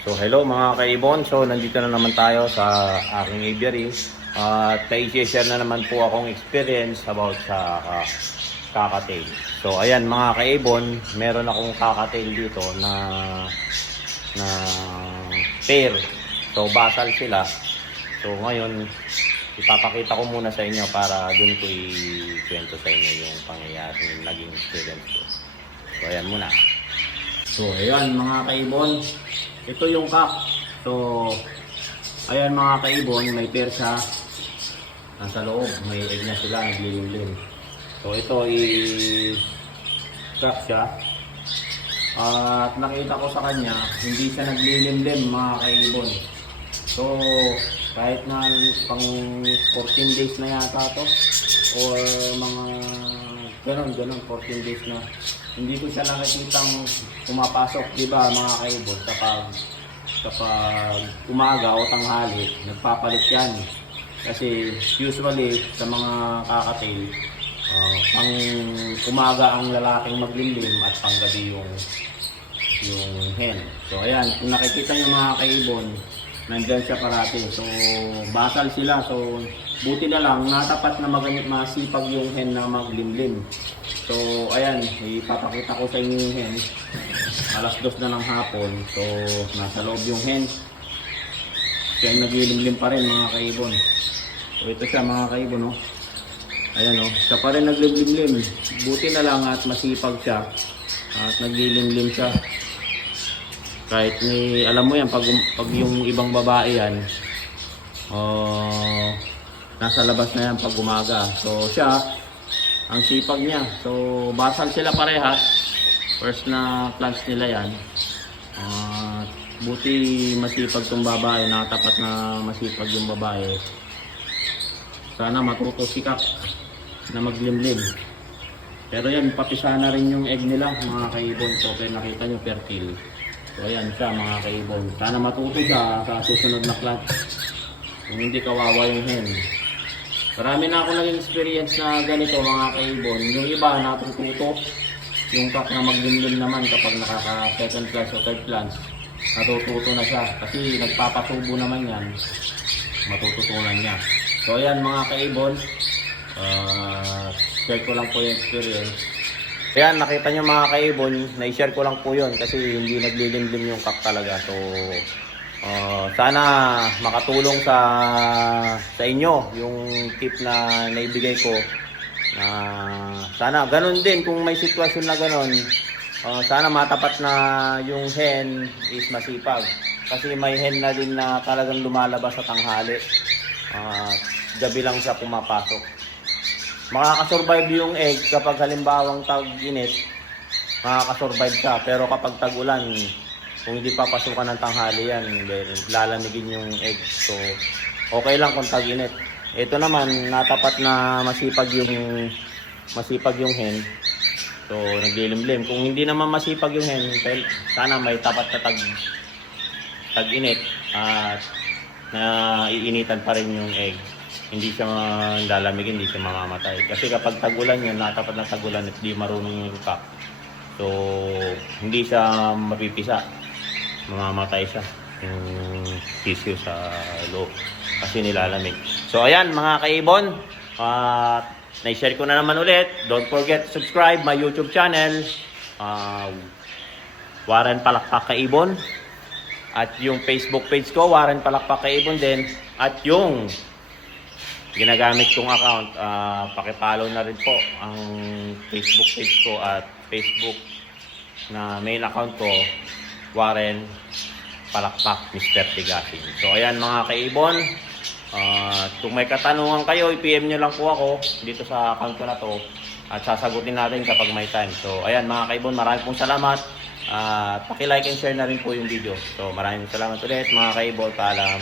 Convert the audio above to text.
So hello mga kaibon, so nandito na naman tayo sa aking aviary at i-share na naman po akong experience about sa kakatail. So ayan mga kaibon, meron akong kakatail dito na pair. So basal sila. So ngayon ipapakita ko muna sa inyo para dun ko i-kwento sa inyo yung pangyayari yung naging experience ko. So ayan muna. So ayan mga kaibon, ito yung cock. So ayan mga kaibon, may pair siya nasa loob, may egg na sila, naglilimlim. So ito i-crack siya. At nakita ko sa kanya, hindi siya naglilimlim mga kaibon. So kahit na pang 14 days na yata to or mga ganon 14 days na, hindi ko siya nakikitang pumapasok, di ba mga kaibon, kapag umaga o tanghali nagpapalit yan. Kasi usually sa mga kakatail, pang umaga ang lalaking maglimlim at pang gabi yung hen. So ayan, kung nakikita nyo mga kaibon, nandyan siya parati. So basal sila. So buti na lang natapat na masipag yung hen na maglimlim. So ayan, ipapakita ko sa inyo yung hen. Alas 2 na ng hapon. So nasa loob yung hen. Siya naglilimlim pa rin mga kaibon. So ito siya mga kaibon, oh. Ayan, oh, siya pa rin naglilimlim. Buti na lang at masipag siya at naglilimlim siya. Kahit alam mo yan, pag yung ibang babae yan, nasa labas na yan pag umaga. So siya, ang sipag niya. So basal sila parehas. First na plants nila yan. Buti masipag tong babae, nakatapat na masipag yung babae. Sana matuto si Kak na maglimlim. Pero yan, papisa na rin yung egg nila mga kaibon. So kaya nakita nyo fertile. So ayan siya mga kaibon. Sana matuto siya sa susunod na plant. Kung hindi kawawa yung hen. Marami na ako naging experience na ganito mga kaibon. Yung iba natututo. Yung kak na maglimlim naman kapag nakaka second class o third class, natututo na siya. Kasi nagpapatubo naman yan. Matututunan niya. So ayan mga kaibon. Share ko lang po yung experience. Ayan, nakita nyo mga kaibon, na-share ko lang po yun kasi hindi naglilimlim yung kak talaga. So sana makatulong sa inyo yung tip na naibigay ko. Sana ganun din kung may sitwasyon na ganun. Sana matapat na yung hen is masipag. Kasi may hen na din na talagang lumalabas sa tanghali. Gabi lang siya pumapasok. Makakasurvive yung egg kapag halimbawang tag-init, makakasurvive siya. Pero kapag tag-ulan, kung hindi papasukan ng tanghali yan, lalamigin yung egg. So okay lang kung tag-init. Ito naman, natapat na masipag yung hen. So naglilimlim. Kung hindi naman masipag yung hen, sana may tapat na tag-init at na iinitan pa rin yung egg. Hindi siya lalamigin, hindi siya mamamatay. Kasi kapag tagulan yan, natapat na tagulan at di marunong yung kak, so hindi siya mapipisa, mamamatay siya yung tissue sa loob kasi nilalamig. So ayan mga kaibon, na-share ko na naman ulit. Don't forget to subscribe my YouTube channel, Warren Palakpak Kaibon, at yung Facebook page ko Warren Palakpak Kaibon din, at yung ginagamit kong account, pakipollow na rin po ang Facebook page ko at Facebook na main account ko, Warren Palakpak Mr. Tigasing. So ayan mga kaibon, kung may katanungan kayo, i-PM nyo lang po ako dito sa account ko na to at sasagutin natin kapag may time. So ayan mga kaibon, maraming pong salamat at paki-like and share na rin po yung video. So maraming salamat ulit mga kaibon, paalam.